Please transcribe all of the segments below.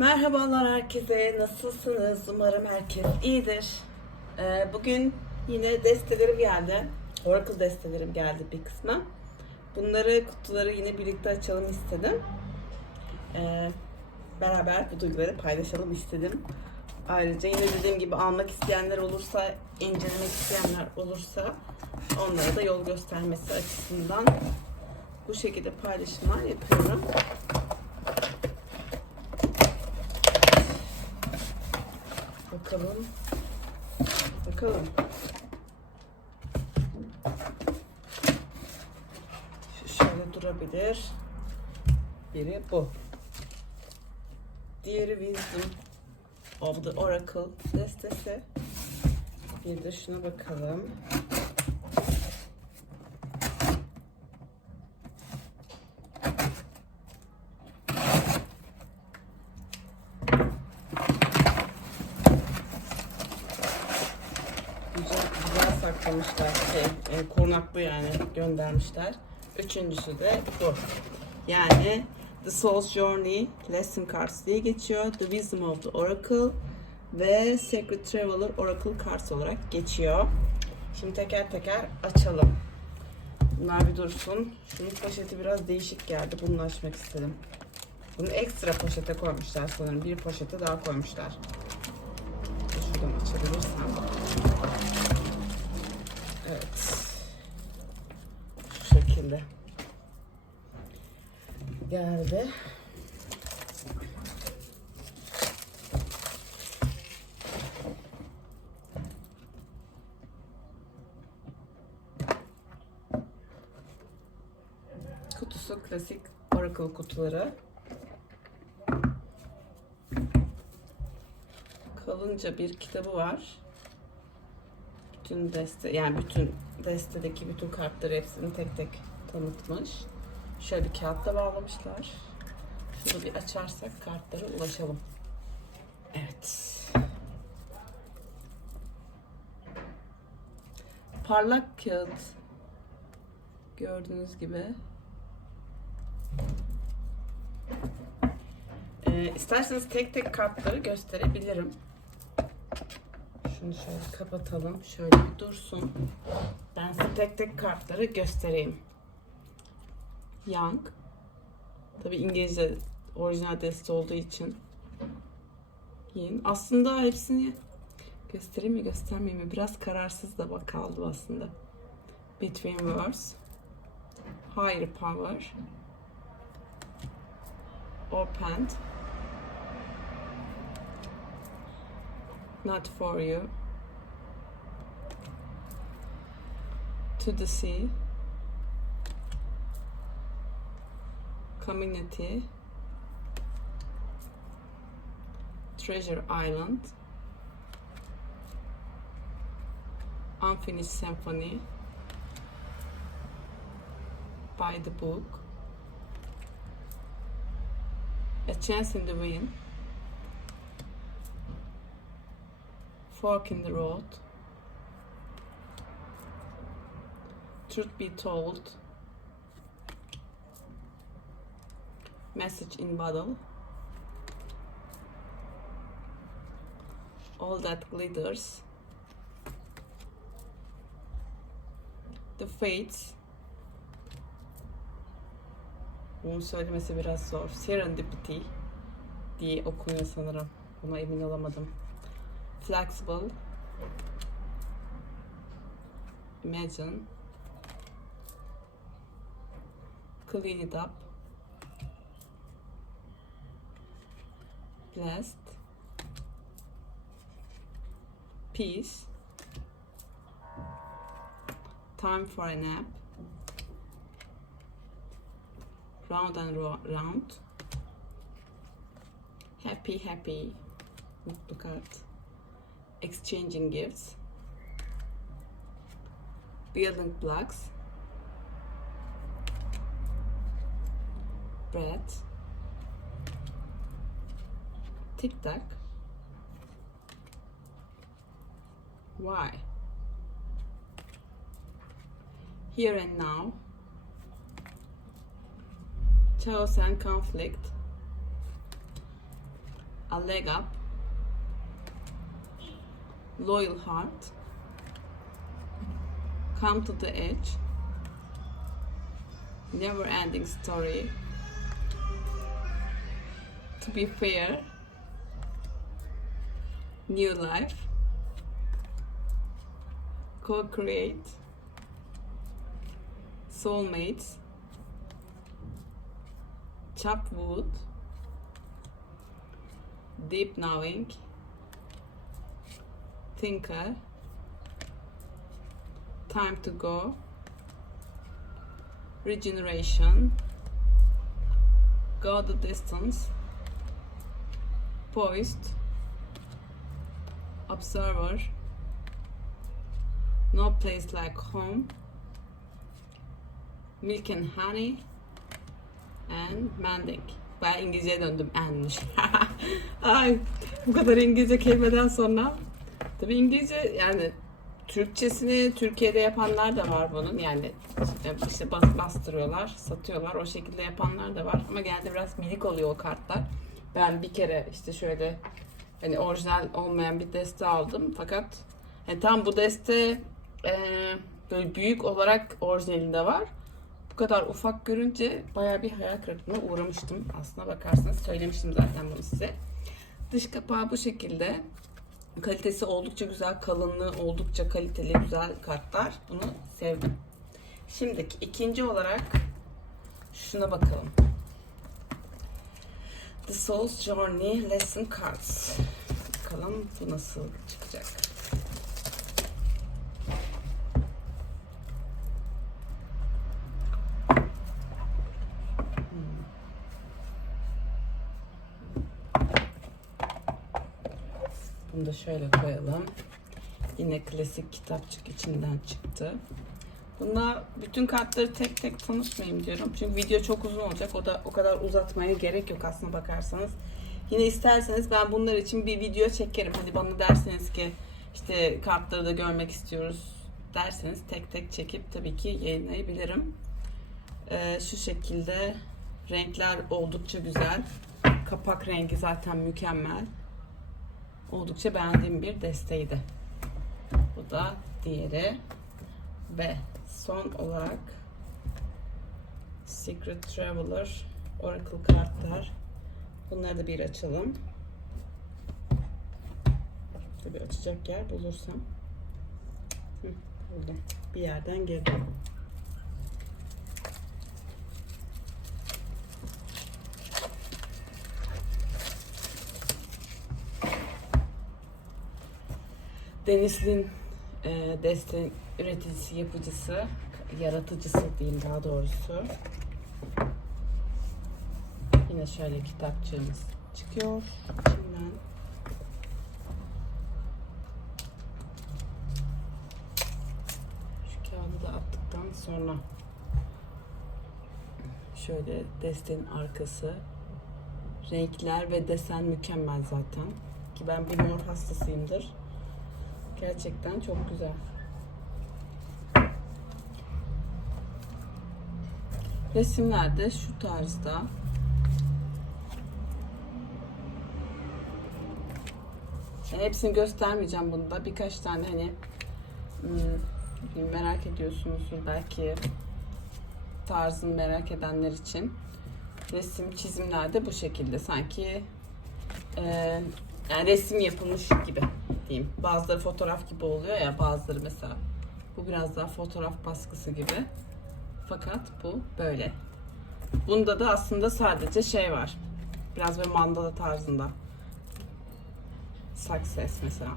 Merhabalar herkese. Nasılsınız? Umarım herkes iyidir. Ee, bugün yine destelerim geldi. Oracle destelerim geldi bir kısmı. Bunları kutuları yine birlikte açalım istedim. Ee, beraber bu duyguları paylaşalım istedim. Ayrıca yine dediğim gibi almak isteyenler olursa, incelemek isteyenler olursa onlara da yol göstermesi açısından bu şekilde paylaşımlar yapıyorum. Bakalım. Bakalım. Şu şöyle durabilir. Biri bu. Diğeri Wisdom of the Oracle destesi. Bir de şuna bakalım. Güzel, güzel saklamışlar. Şey, e, korunaklı yani göndermişler. Üçüncüsü de bu. Yani The Soul's Journey Lesson Cards diye geçiyor. The Wisdom of the Oracle ve Sacred Traveler Oracle Cards olarak geçiyor. Şimdi teker teker açalım. Bunlar bir dursun. Şunun poşeti biraz değişik geldi. Bunu açmak istedim. Bunu ekstra poşete koymuşlar sanırım. Bir poşete daha koymuşlar. Geldi. Kutusu klasik Oracle kutuları. Kalınca bir kitabı var bütün deste yani bütün destedeki bütün kartları hepsini tek tek tanıtmış. Şöyle bir kağıtta bağlamışlar. Şunu bir açarsak kartlara ulaşalım. Evet. Parlak kağıt. Gördüğünüz gibi. Ee, isterseniz tek tek kartları gösterebilirim. Şunu şöyle kapatalım. Şöyle bir dursun. Ben size tek tek kartları göstereyim. Young. Tabi İngilizce orijinal deste olduğu için. Yin. Aslında hepsini göstereyim mi göstermeyeyim mi? Biraz kararsız da bak aslında. Between Words. Higher Power. Opened. Not for you. To the sea. Community. Treasure Island. Unfinished Symphony. By the book. A Chance in the Wind. Fork in the Road. Truth Be Told. Message in Bottle. All That Glitters. The Fates. Bunu söylemesi biraz zor. Serendipity diye okunuyor sanırım. Buna emin olamadım. Flexible. Imagine. Clean it up. Blessed. Peace. Time for a nap. Round and ro- round. Happy, happy. Mutlu kart. Exchanging gifts. Building blocks. Bread. Tic tac. Why? Here and now. Chaos and conflict. A leg up. Loyal heart. Come to the edge. Never ending story. To be fair. New life. Co-create. Soulmates. Chop wood. Deep knowing. Thinker. Time to go. Regeneration. Go the distance. Poised. Observer. No place like home. Milk and honey. And mending. Ben İngilizceye döndüm. Enmiş. Ay bu kadar İngilizce kelimeden sonra. Tabii İngilizce yani Türkçesini Türkiye'de yapanlar da var bunun. Yani işte, işte bas, bastırıyorlar, satıyorlar. O şekilde yapanlar da var. Ama genelde biraz minik oluyor o kartlar. Ben bir kere işte şöyle hani orijinal olmayan bir deste aldım. Fakat hani tam bu deste e, böyle büyük olarak orijinalinde var. Bu kadar ufak görünce baya bir hayal kırıklığına uğramıştım. Aslına bakarsanız söylemiştim zaten bunu size. Dış kapağı bu şekilde. Kalitesi oldukça güzel, kalınlığı oldukça kaliteli, güzel kartlar. Bunu sevdim. Şimdiki ikinci olarak şuna bakalım. The Soul's Journey Lesson Cards. Bakalım bu nasıl çıkacak. Bunu da şöyle koyalım. Yine klasik kitapçık içinden çıktı. Bunda bütün kartları tek tek tanıtmayayım diyorum. Çünkü video çok uzun olacak. O da o kadar uzatmaya gerek yok aslında bakarsanız. Yine isterseniz ben bunlar için bir video çekerim. Hadi bana derseniz ki işte kartları da görmek istiyoruz derseniz tek tek çekip tabii ki yayınlayabilirim. Ee, şu şekilde renkler oldukça güzel. Kapak rengi zaten mükemmel. Oldukça beğendiğim bir desteydi. Bu da diğeri. Ve son olarak Secret Traveler Oracle kartlar. Bunları da bir açalım. Tabii açacak yer bulursam. Hı, buldum. Bir yerden girdim. Denizli'nin e, deste üreticisi, yapıcısı, yaratıcısı diyeyim daha doğrusu. Yine şöyle kitapçığımız çıkıyor içinden. Şu kağıdı da attıktan sonra şöyle destenin arkası renkler ve desen mükemmel zaten ki ben bir mor hastasıyımdır. Gerçekten çok güzel. Resimler de şu tarzda. Hepsini göstermeyeceğim bunda. Birkaç tane hani hmm, merak ediyorsunuzdur belki tarzını merak edenler için. Resim çizimler de bu şekilde sanki e, yani resim yapılmış gibi diyeyim. Bazıları fotoğraf gibi oluyor ya bazıları mesela. Bu biraz daha fotoğraf baskısı gibi. Fakat bu böyle. Bunda da aslında sadece şey var. Biraz böyle mandala tarzında. Success mesela.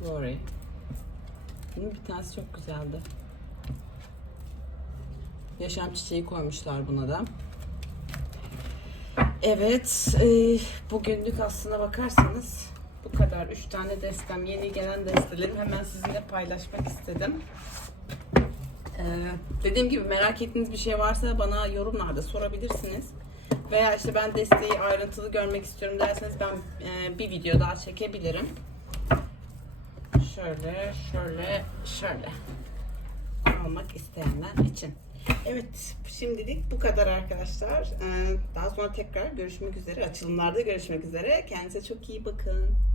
Glory. Bunun bir tanesi çok güzeldi. Yaşam çiçeği koymuşlar buna da. Evet, e, bugünlük aslına bakarsanız bu kadar. Üç tane destem, yeni gelen destelerimi hemen sizinle paylaşmak istedim. Ee, dediğim gibi merak ettiğiniz bir şey varsa bana yorumlarda sorabilirsiniz. Veya işte ben desteği ayrıntılı görmek istiyorum derseniz ben e, bir video daha çekebilirim. Şöyle, şöyle, şöyle almak isteyenler için. Evet, şimdilik bu kadar arkadaşlar. Ee, Daha sonra tekrar görüşmek üzere. Açılımlarda görüşmek üzere. Kendinize çok iyi bakın.